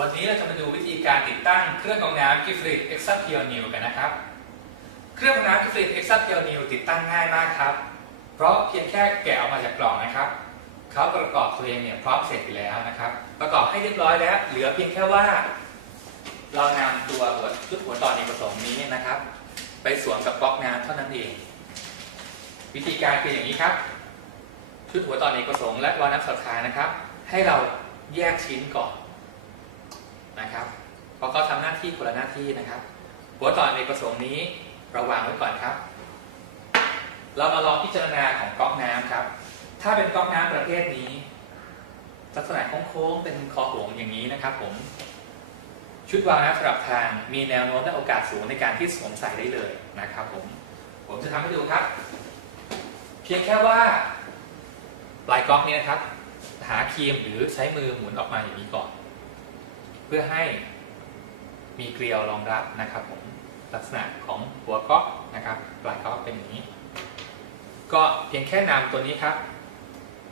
วันนี้เราจะมาดูวิธีการติดตั้งเครื่องกรองน้ำ Gifrit Extra Pure New กันนะครับเครื่องกรองน้ำ Gifrit Extra Pure New ติดตั้งง่ายมากครับเพราะเพียงแค่แกะออกมาจากกล่องนะครับเขาประกอบตัวเองเนี่ยพร้อมเสร็จอยู่แล้วนะครับประกอบให้เรียบร้อยแล้วเหลือเพียงแค่ว่าเรานำตัวชุดหัวต่อเนกประสงค์นี้นะครับไปสวมกับก๊อกน้ำเท่านั้นเองวิธีการคืออย่างนี้ครับชุดหัวต่อเนกประสงค์และล้อน้ำศรัทธานะครับให้เราแยกชิ้นก่อนนะครับเพราะเขาทำหน้าที่คนละหน้าที่นะครับหัวต่อเนกประสงค์นี้เราวางไว้ก่อนครับเรามาลองพิจารณาของก๊อกน้ำครับถ้าเป็นก๊อกน้ำประเภทนี้ลักษณะโค้งๆเป็นคอหงอย่างนี้นะครับผมชุดวาล์วน้ำสำหรับทางมีแนวโน้มและโอกาสสูงในการที่สวมใส่ได้เลยนะครับผมจะทำให้ดูครับเพียงแค่ว่าปลายก๊อกนี้นะครับหาครีมหรือใช้มือหมุนออกมาอย่างนี้ก่อนเพื่อให้มีเกลียวรองรับนะครับผมลักษณะของหัวก๊อกนะครับปลายก๊อกเป็นอย่างนี้ก็เพียงแค่นำตัวนี้ครับ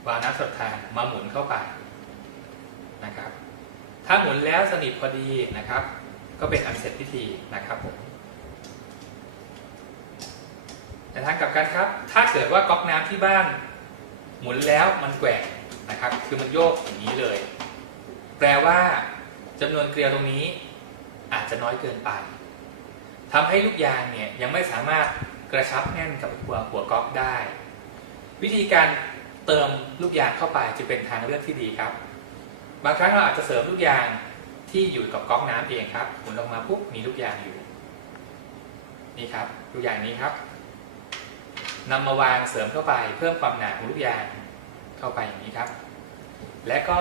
วาล์วน้ำสำหรับทางมาหมุนเข้าไปนะครับถ้าหมุนแล้วสนิทพอดีนะครับก็เป็นอันเสร็จพิธีนะครับผมในทางกลับกันครับถ้าเกิดว่าก๊อกน้ำที่บ้านหมุนแล้วมันแกว่งนะครับคือมันโยกอย่างนี้เลยแปลว่าจำนวนเกลียวตรงนี้อาจจะน้อยเกินไปทำให้ลูกยางเนี่ยยังไม่สามารถกระชับแน่นกับหัวก๊อกได้วิธีการเติมลูกยางเข้าไปจะเป็นทางเลือกที่ดีครับบางครั้งเราอาจจะเสริมลูกยางที่อยู่กับก๊อกน้ำเองครับหมุนออกมาปุ๊บมีลูกยางอยู่นี่ครับลูกยางนี้ครับนำมาวางเสริมเข้าไปเพิ่มความหนาของลูกยางเข้าไปอย่างนี้ครับและก็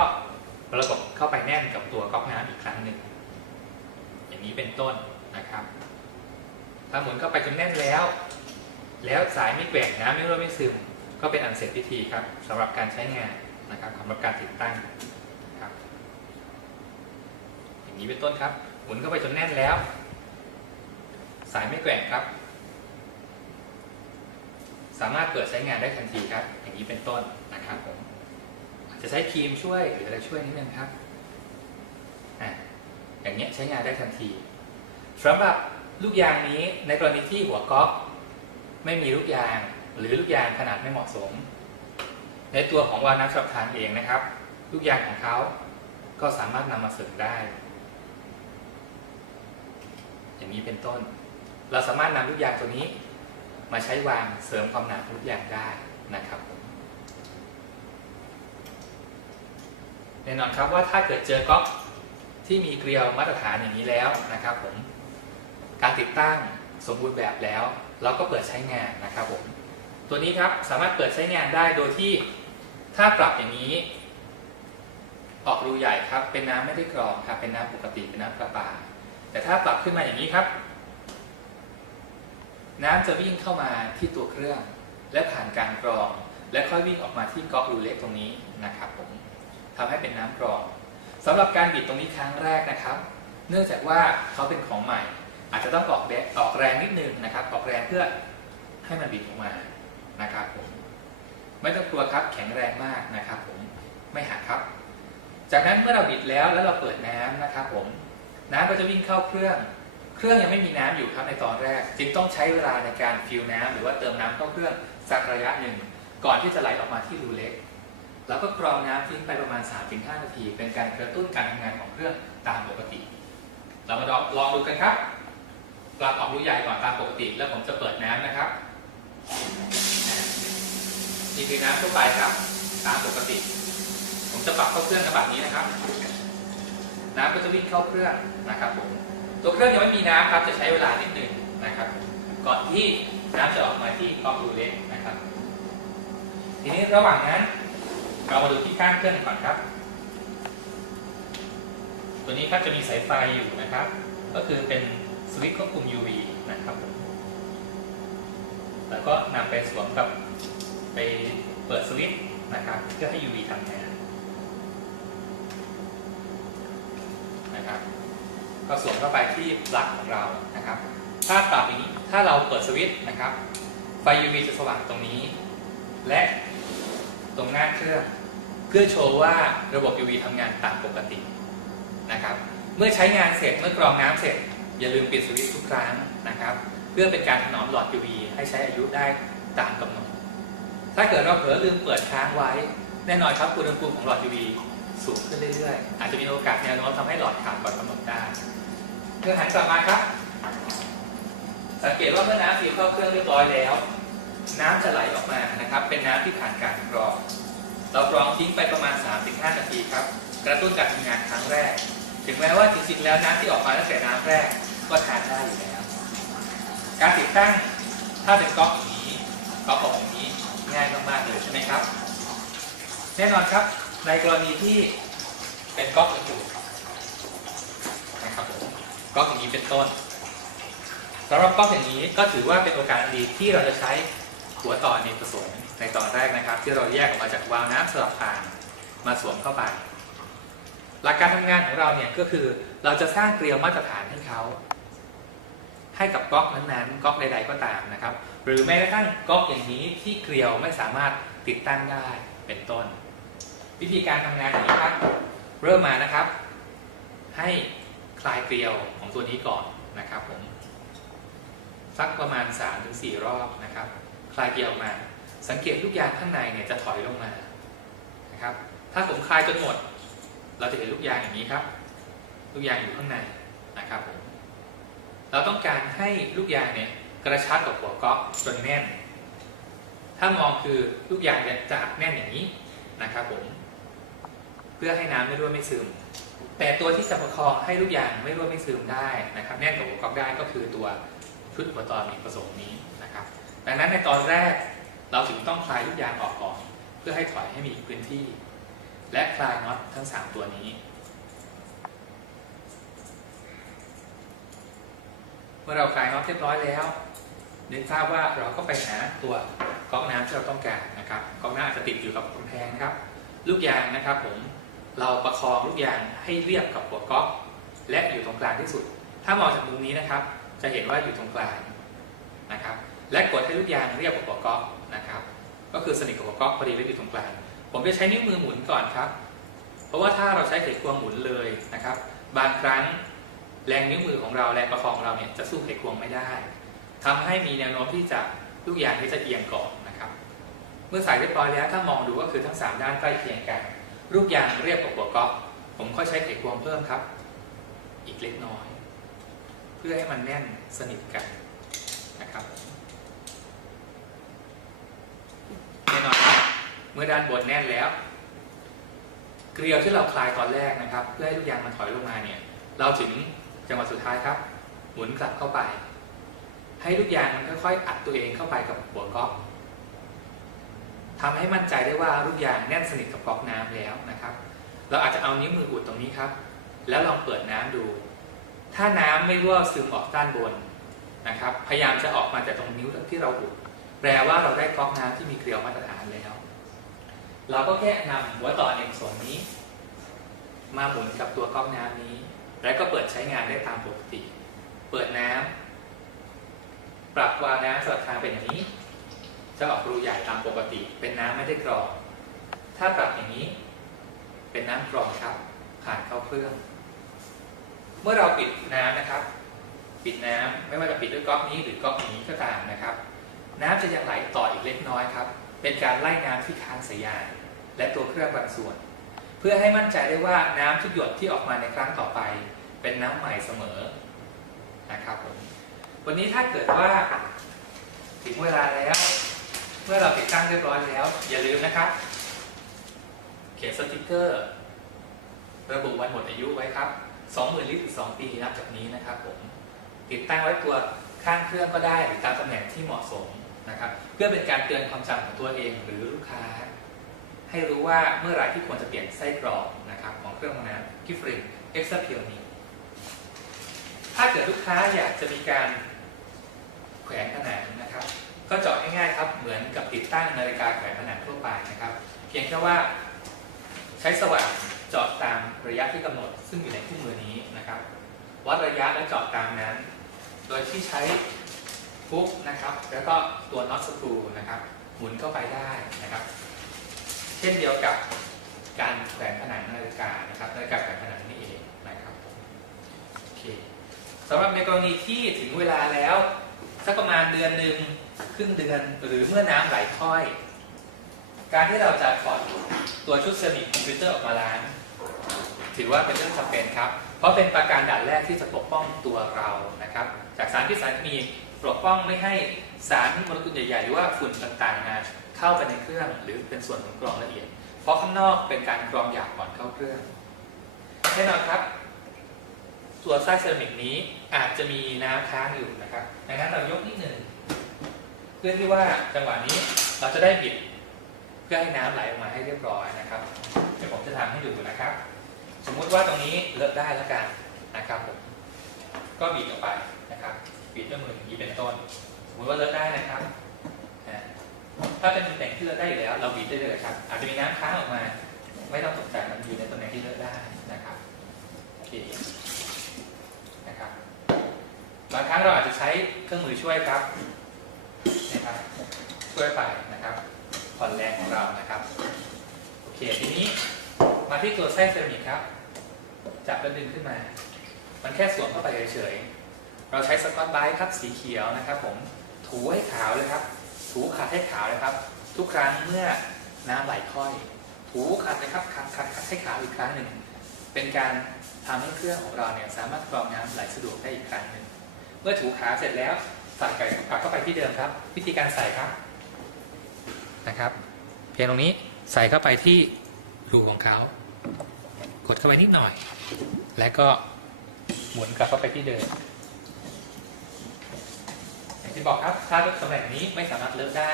ประกบเข้าไปแน่นกับตัวก๊อกน้ำอีกครั้งหนึ่งอย่างนี้เป็นต้นนะครับถ้าหมุนเข้าไปจนแน่นแล้วสายไม่แกว่งน้ำไม่รั่วไม่ซึมก็เป็นอันเสร็จพิธีครับสำหรับการใช้งานนะครับสำหรับการติดตั้งครับอย่างนี้เป็นต้นครับหมุนเข้าไปจนแน่นแล้วสายไม่แกว่งครับสามารถเปิดใช้งานได้ทันทีครับอย่างนี้เป็นต้นนะครับผมจะใช้ครีมช่วยหรืออะไรช่วยนิดนึงครับอย่างนี้ใช้งานได้ทันทีสำหรับลูกยางนี้ในกรณีที่หัวก๊อกไม่มีลูกยางหรือลูกยางขนาดไม่เหมาะสมในตัวของวาล์วน้ำสำหรับทางเองนะครับลูกยางของเขาก็สามารถนำมาเสริมได้อย่างนี้เป็นต้นเราสามารถนำลูกยางตัวนี้มาใช้วางเสริมความหนาของลูกยางได้นะครับแน่นอนครับว่าถ้าเกิดเจอก๊อกที่มีเกลียวมาตรฐานอย่างนี้แล้วนะครับผมการติดตั้งสมบูรณ์แบบแล้วเราก็เปิดใช้งานนะครับผมตัวนี้ครับสามารถเปิดใช้งานได้โดยที่ถ้าปรับอย่างนี้ออกรูใหญ่ครับเป็นน้ำไม่ได้กรองครับเป็นน้ำปกติเป็นน้ำประปาแต่ถ้าปรับขึ้นมาอย่างนี้ครับน้ำจะวิ่งเข้ามาที่ตัวเครื่องและผ่านการกรองและค่อยวิ่งออกมาที่ก๊อกรูเล็กตรงนี้นะครับผมทำให้เป็นน้ำกรองสำหรับการบิดตรงนี้ครั้งแรกนะครับเนื่องจากว่าเขาเป็นของใหม่อาจจะต้องออกแรงนิดนึงนะครับออกแรงเพื่อให้มันบิดออกมานะครับผมไม่ต้องกลัวครับแข็งแรงมากนะครับผมไม่หักครับจากนั้นเมื่อเราบิดแล้วเราเปิดน้ำนะครับผมน้ำก็จะวิ่งเข้าเครื่องยังไม่มีน้ำอยู่ครับในตอนแรกจึงต้องใช้เวลาในการฟิลน้ำหรือว่าเติมน้ำเข้าเครื่องสักระยะหนึ่งก่อนที่จะไหลออกมาที่รูเล็กแล้วก็กรองน้ำทิ้งไปประมาณ 3-5 นาทีเป็นการกระตุ้นการทำงานของเครื่องตามปกติเรามาลองดูกันครับปรับออกรูใหญ่ก่อนตามปกติแล้วผมจะเปิดน้ำนะครับนี่คือน้ำทั่วไปครับตามปกติผมจะปรับเข้าเครื่องแบบนี้นะครับน้ำก็จะวิ่งเข้าเครื่องนะครับผมตัวเครื่องยังไม่มีน้ำครับจะใช้เวลานิดหนึ่งนะครับก่อนที่น้ำจะออกมาที่ก๊อกรูเล็กนะครับทีนี้ระหว่างนั้นเรามาดูที่ข้างเครื่องก่อนครับตัวนี้ครับจะมีสายไฟอยู่นะครับก็คือเป็นสวิตช์ควบคุม UV นะครับแล้วก็นำไปสวมกับไปเปิดสวิตช์นะครับเพื่อให้ UV ทำงานนะครับก็สวมเข้าไปที่ปลั๊กของเรานะครับถ้าปรับอย่างนี้ถ้าเราเปิดสวิตช์นะครับไฟ UV จะสว่างตรงนี้และตรงหน้าเครื่องเพื่อโชว์ว่าระบบ UV ทำงานตามปกติ นะครับเมื่อใช้งานเสร็จเมื่อกรองน้ำเสร็จอย่าลืมปิดสวิตช์ทุกครั้งนะครับเพื่อเป็นการถนอมหลอด UV ให้ใช้อายุได้ตามกำหนดถ้าเกิดเราเผลอลืมเปิดค้างไว้แน่นอนครับอุณหภูมิของหลอด UV สูงขึ้นเรื่อยๆอาจจะมีโอกาสแนวโน้มทำให้หลอดขาดก่อนกำหนดได้เมื่อหันกลับมาครับสังเกตว่าเมื่อน้ำฟิลเข้าเครื่องเรียบร้อยแล้วน้ำจะไหลออกมานะครับเป็นน้ำที่ผ่านการกรองเรากรองทิ้งไปประมาณ 3-5 นาทีครับกระตุ้นการทำงานครั้งแรกถึงแม้ว่าจริงๆแล้วน้ำที่ออกมาตั้งแต่น้ำแรกก็ทานได้อยู่แล้วการติดตั้งถ้าเป็นก๊อกอย่างนี้ก๊อกออกอย่างนี้ง่ายมากๆเลยใช่ไหมครับแน่นอนครับในกรณีที่เป็นก๊อกอื่นๆนะครับผมก๊อกอย่างนี้เป็นต้นสำหรับก๊อกอย่างนี้ก็ถือว่าเป็นโอกาสดีที่เราจะใช้หัวต่ออเนกประสงค์ในตอนแรกนะครับที่เราแยกออกมาจากวาล์วน้ำสลับทางมาสวมเข้าไปหลักการทำงานของเราเนี่ยก็คือเราจะสร้างเกลียวมาตรฐานให้เขาให้กับก๊อกนั้นๆก๊อกใดๆก็ตามนะครับหรือแม้กระทั่งก๊อกอย่างนี้ที่เกลียวไม่สามารถติดตั้งได้เป็นต้นวิธีการทำงานอย่างนี้ครับเริ่มมานะครับให้คลายเกลียวของตัวนี้ก่อนนะครับผมสักประมาณ 3-4 รอบนะครับคลายเกลียวออกมาสังเกตลูกยางข้างในเนี่ยจะถอยลงมานะครับถ้าผมคลายจนหมดเราจะเห็นลูกยางอย่างนี้ครับลูกยางอยู่ข้างในนะครับผมเราต้องการให้ลูกยางเนี่ยกระชับกับหัวก๊อกจนแน่นถ้ามองคือลูกยางจะแน่นอย่างนี้นะครับผมเพื่อให้น้ำไม่รั่วไม่ซึมแต่ตัวที่จะประคองให้ลูกยางไม่รั่วไม่ซึมได้นะครับแน่นกับหัวก๊อกได้ก็คือตัวชุดหัวต่ออเนกประสงค์นี้นะครับดังนั้นในตอนแรกเราถึงต้องคลายลูกยางออกก่อนเพื่อให้ถอยให้มีพื้นที่และคลายน็อตทั้ง3ตัวนี้เมื่อเราคลายน็อตเรียบร้อยแล้วนึกภาพว่าเราก็ไปหาตัวก๊อกน้ำที่เราต้องการนะครับก๊อกน้ำอาจจะติดอยู่กับกำแพงนะครับลูกยางนะครับผมเราประคองลูกยางให้เรียบกับหัวก๊อกและอยู่ตรงกลางที่สุดถ้ามองจากมุมนี้นะครับจะเห็นว่าอยู่ตรงกลางนะครับและกดให้ลูกยางเรียบกับหัวก๊อกนะครับก็คือสนิทกับหัวก๊อกพอดีและอยู่ตรงกลางผมจะใช้นิ้วมือหมุนก่อนครับเพราะว่าถ้าเราใช้ไขควงหมุนเลยนะครับบางครั้งแรงนิ้วมือของเราแรงประคองของเราเนี่ยจะสู้ไขควงไม่ได้ทำให้มีแนวโน้มที่จะลูกยางที่จะเอียงก่อนนะครับเมื่อใส่เรียบร้อยแล้วถ้ามองดูก็คือทั้ง3ด้านใกล้เคียงกันลูกยางเรียบกับหัวก๊อกผมค่อยใช้ไขควงเพิ่มครับอีกเล็กน้อยเพื่อให้มันแน่นสนิทกันนะครับแน่นอนครับเมื่อด้านบนแน่นแล้วเกลียวที่เราคลายตอนแรกนะครับเพื่อให้ลูกยางมันถอยลงมาเนี่ยเราถึงจังหวะสุดท้ายครับหมุนกลับเข้าไปให้ลูกยางมันค่อยๆอัดตัวเองเข้าไปกับหัวก๊อกทำให้มั่นใจได้ว่าลูกยางแน่นสนิทกับก๊อกน้ำแล้วนะครับเราอาจจะเอานิ้วมืออุดตรงนี้ครับแล้วลองเปิดน้ำดูถ้าน้ำไม่รั่วซึมออกด้านบนนะครับพยายามจะออกมาจากตรงนิ้วที่เราอุดแปลว่าเราได้ก๊อกน้ำที่มีเกลียวมาตรฐานแล้วเราก็แค่นำหัวต่ออเนกประสงค์นี้มาหมุนกับตัวก๊อกน้ำนี้แล้วก็เปิดใช้งานได้ตามปกติเปิดน้ำปรับวาล์วน้ำสลับทางเป็นอย่างนี้จะออกรูใหญ่ตามปกติเป็นน้ำไม่ได้กรองถ้าปรับอย่างนี้เป็นน้ำกรองครับผ่านเข้าเครื่องเมื่อเราปิดน้ำนะครับปิดน้ำไม่ว่าจะปิดด้วยก๊อกนี้หรือก๊อกนี้ก็ตามนะครับน้ำจะยังไหลต่ออีกเล็กน้อยครับเป็นการไล่น้ำที่ค้างสายยางและตัวเครื่องบางส่วนเพื่อให้มั่นใจได้ว่าน้ำทุกหยดที่ออกมาในครั้งต่อไปเป็นน้ำใหม่เสมอนะครับผมวันนี้ถ้าเกิดว่าถึงเวลาแล้วเมื่อเราติดตั้งเรียบร้อยแล้วอย่าลืมนะครับเขียนสติกเกอร์ระบุวันหมดอายุไว้ครับ 20,000 ลิตรหรือ2 ปีนับจากนี้นะครับผมติดตั้งไว้ตัวข้างเครื่องก็ได้หรือตามตำแหน่งที่เหมาะสมนะครับเพื่อเป็นการเตือนความจำของตัวเองหรือลูกค้าให้รู้ว่าเมื่อไหร่ที่ควรจะเปลี่ยนไส้กรองนะครับของเครื่องน้ำกิฟรินเอ็กซ์เพียวนี้ถ้าเกิดลูกค้าอยากจะมีการแขวนผนังนะครับก็เจาะง่ายๆครับเหมือนกับติดตั้งนาฬิกาแขวนผนังทั่วไปนะครับเพียงแค่ว่าใช้สว่านเจาะตามระยะที่กำหนดซึ่งอยู่ในคู่มือนี้นะครับวัดระยะและเจาะตามนั้นโดยที่ใช้ฟุกนะครับแล้วก็ตัวน็อตสกรูนะครับหมุนเข้าไปได้นะครับเช่นเดียวกับการแขวนผนังนาฬิกานะครับนาฬิกาแขวนผนังนี่เองนะครับ เคสำหรับในกรณีที่ถึงเวลาแล้วสักประมาณเดือนหนึ่งครึ่งเดือนหรือเมื่อน้ำไหลค่อย การที่เราจะถอดตัวชุดเซรามิกคอมพิวเตอร์ออกมาล้างถือว่าเป็นเรื่องจำเป็นครับเพราะเป็นประการด่านแรกที่จะปกป้องตัวเรานะครับจากสารพิษสารเคมีปกป้องไม่ให้สารโมเลกุลใหญ่ๆหรือว่าฝุ่นต่างๆเข้าไปในเครื่องหรือเป็นส่วนของกรองละเอียดเพราะข้างนอกเป็นการกรองหยาบก่อนเข้าเครื่องแน่นอนครับตัวไส้เซรามิกนี้อาจจะมีน้ำค้างอยู่นะครับดังนั้นเรายกนิดหนึ่งเพื่อที่ว่าจังหวะนี้เราจะได้บิดเพื่อให้น้ำไหลออกมาให้เรียบร้อยนะครับเดี๋ยวผมจะทำให้ดูนะครับ สมมุติว่าตรงนี้เลอะได้แล้วกันนะครับผมก็บีบออกไปนะครับบีบด้วยมืออย่างนี้เป็นต้นสมมติว่าเลอะได้นะครับถ้าเป็นตำแหน่งที่เลอะได้อยู่แล้วเราบีบได้เลยครับอาจจะมีน้ำค้างออกมาไม่ต้องตกใจมันอยู่ในตำแหน่งที่เลอะได้นะครับโอเคนะครับบางครั้งเราอาจจะใช้เครื่องมือช่วยครับนะครับช่วยไปนะครับผ่อนแรงของเรานะครับโอเคทีนี้มาที่ตัวไส้เซรามิกครับจับแล้วดึงขึ้นมามันแค่สวมเข้าไปเฉยๆเราใช้สกอตไบรท์ครับสีเขียวนะครับผมถูให้ขาวเลยครับถูขัดให้ขาวเลยครับทุกครั้งเมื่อน้ำไหลค่อยถูขัดนะครับขัดให้ขาวอีกครั้งหนึ่งเป็นการทำให้เครื่องของเราเนี่ยสามารถกรองน้ำไหลสะดวกได้อีกครั้งหนึ่งเมื่อถูขาวเสร็จแล้วใส่ไก่กลับเข้าไปที่เดิมครับวิธีการใส่ครับนะครับเพียงตรงนี้ใส่เข้าไปที่รูของเขากดเข้าไปนิดหน่อยและก็หมุนกลับเข้าไปที่เดิมอย่างที่บอกครับถ้าตำแหน่งนี้ไม่สามารถเลือกได้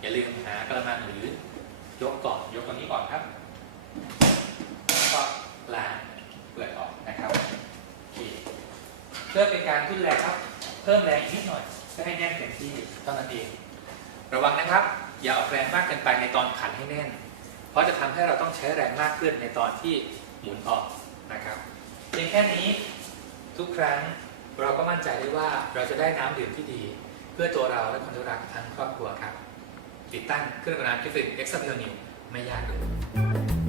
อย่าลืมหากระมังหรือยกก่อนยกตรงนี้ก่อนครับแล้วก็ล้างเปลือกออกนะครับเพื่อเป็นการทุ่นแรงครับเพิ่มแรงอีกนิดหน่อยเพื่อให้แน่นเต็มที่เท่านั้นเองระวังนะครับอย่าออกแรงมากเกินไปในตอนขันให้แน่นเพราะจะทำให้เราต้องใช้แรงมากขึ้นในตอนที่หมุนออกนะครับเพียงแค่นี้ทุกครั้งเราก็มั่นใจได้ว่าเราจะได้น้ำดื่มที่ดีเพื่อตัวเราและคนที่รักทั้งครอบครัวครับติดตั้งเครื่องกรองน้ำกิฟต์เอ็กซ์เพลนิวไม่ยากเลย